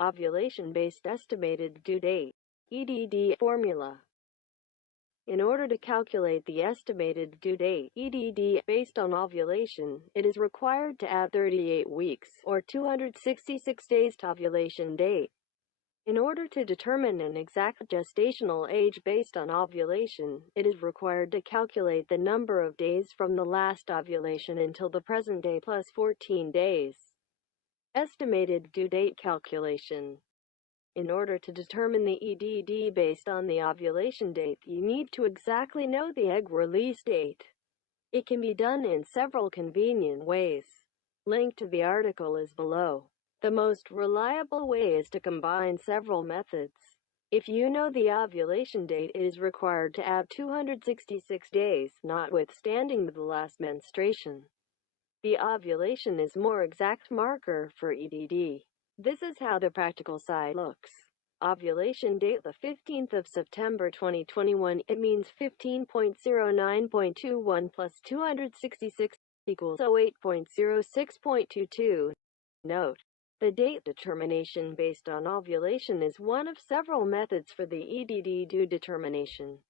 Ovulation-based estimated due date, EDD formula. In order to calculate the estimated due date, EDD, based on ovulation, it is required to add 38 weeks, or 266 days to ovulation date. In order to determine an exact gestational age based on ovulation, it is required to calculate the number of days from the last ovulation until the present day plus 14 days. Estimated due date calculation. In order to determine the EDD based on the ovulation date, you need to exactly know the egg release date. It can be done in several convenient ways. Link to the article is below. The most reliable way is to combine several methods. If you know the ovulation date, it is required to add 266 days, notwithstanding the last menstruation. The ovulation is more exact marker for EDD. This is how the practical side looks. Ovulation date the 15th of September 2021. It means 15.09.21 plus 266 equals 08.06.22. Note: the date determination based on ovulation is one of several methods for the EDD due determination.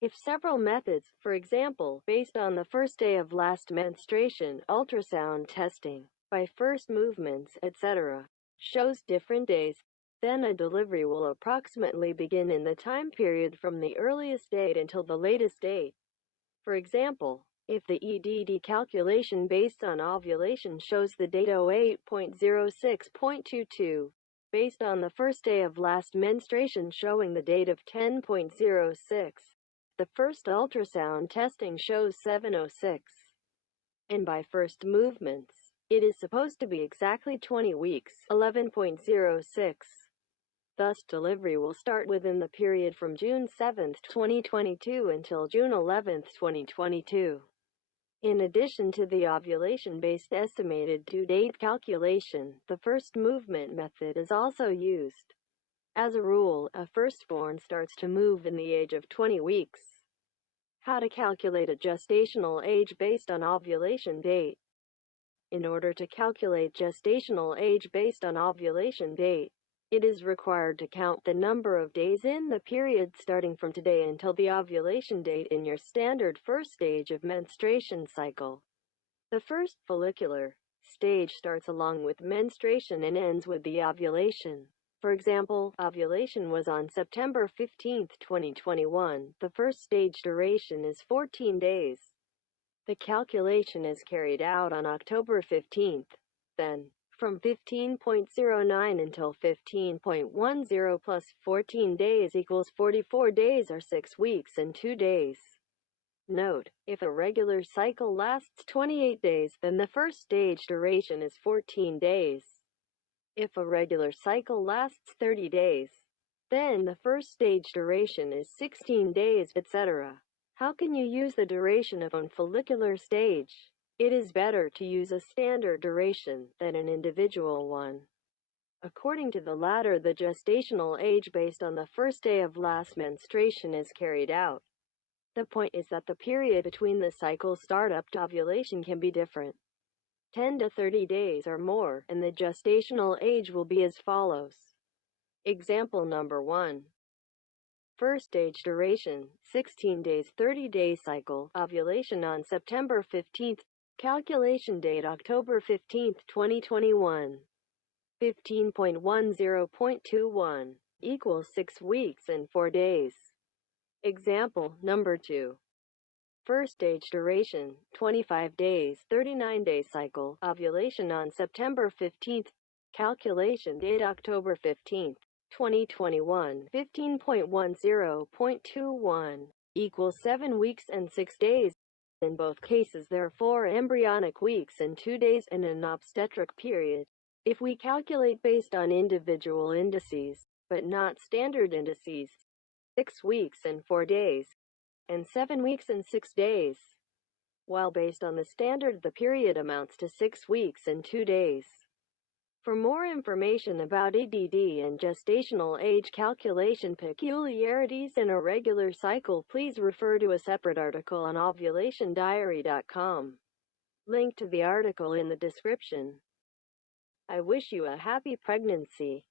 If several methods, for example, based on the first day of last menstruation, ultrasound testing, by first movements, etc., shows different days, then a delivery will approximately begin in the time period from the earliest date until the latest date. For example, if the EDD calculation based on ovulation shows the date 08.06.22, based on the first day of last menstruation showing the date of 10.06, the first ultrasound testing shows 7:06. And by first movements, it is supposed to be exactly 20 weeks, 11.06. Thus, delivery will start within the period from June 7, 2022 until June 11, 2022. In addition to the ovulation-based estimated due date calculation, the first movement method is also used. As a rule, a firstborn starts to move in the age of 20 weeks. How to calculate a gestational age based on ovulation date. In order to calculate gestational age based on ovulation date, it is required to count the number of days in the period starting from today until the ovulation date in your standard first stage of menstruation cycle. The first follicular stage starts along with menstruation and ends with the ovulation. For example, ovulation was on September 15, 2021. The first stage duration is 14 days. The calculation is carried out on October 15th. Then, from 15.09 until 15.10 plus 14 days equals 44 days or 6 weeks and 2 days. Note: if a regular cycle lasts 28 days, then the first stage duration is 14 days. If a regular cycle lasts 30 days, then the first stage duration is 16 days, etc. How can you use the duration of one follicular stage? It is better to use a standard duration than an individual one. According to the latter, the gestational age based on the first day of last menstruation is carried out. The point is that the period between the cycle startup to ovulation can be different, 10 to 30 days or more, and the gestational age will be as follows. Example number 1. First stage duration, 16 days, 30-day cycle, ovulation on September 15th, calculation date October 15th, 2021. 15.10.21 equals 6 weeks and 4 days. Example number 2. First stage duration, 25 days, 39-day cycle, ovulation on September 15th, calculation date October 15th, 2021. 15.10.21 equals 7 weeks and 6 days. In both cases, there are 4 embryonic weeks and 2 days in an obstetric period. If we calculate based on individual indices, but not standard indices, 6 weeks and 4 days, and 7 weeks and 6 days. While based on the standard, the period amounts to 6 weeks and 2 days. For more information about EDD and gestational age calculation peculiarities in a regular cycle, please refer to a separate article on OVULATION-diary.com. Link to the article in the description. I wish you a happy pregnancy.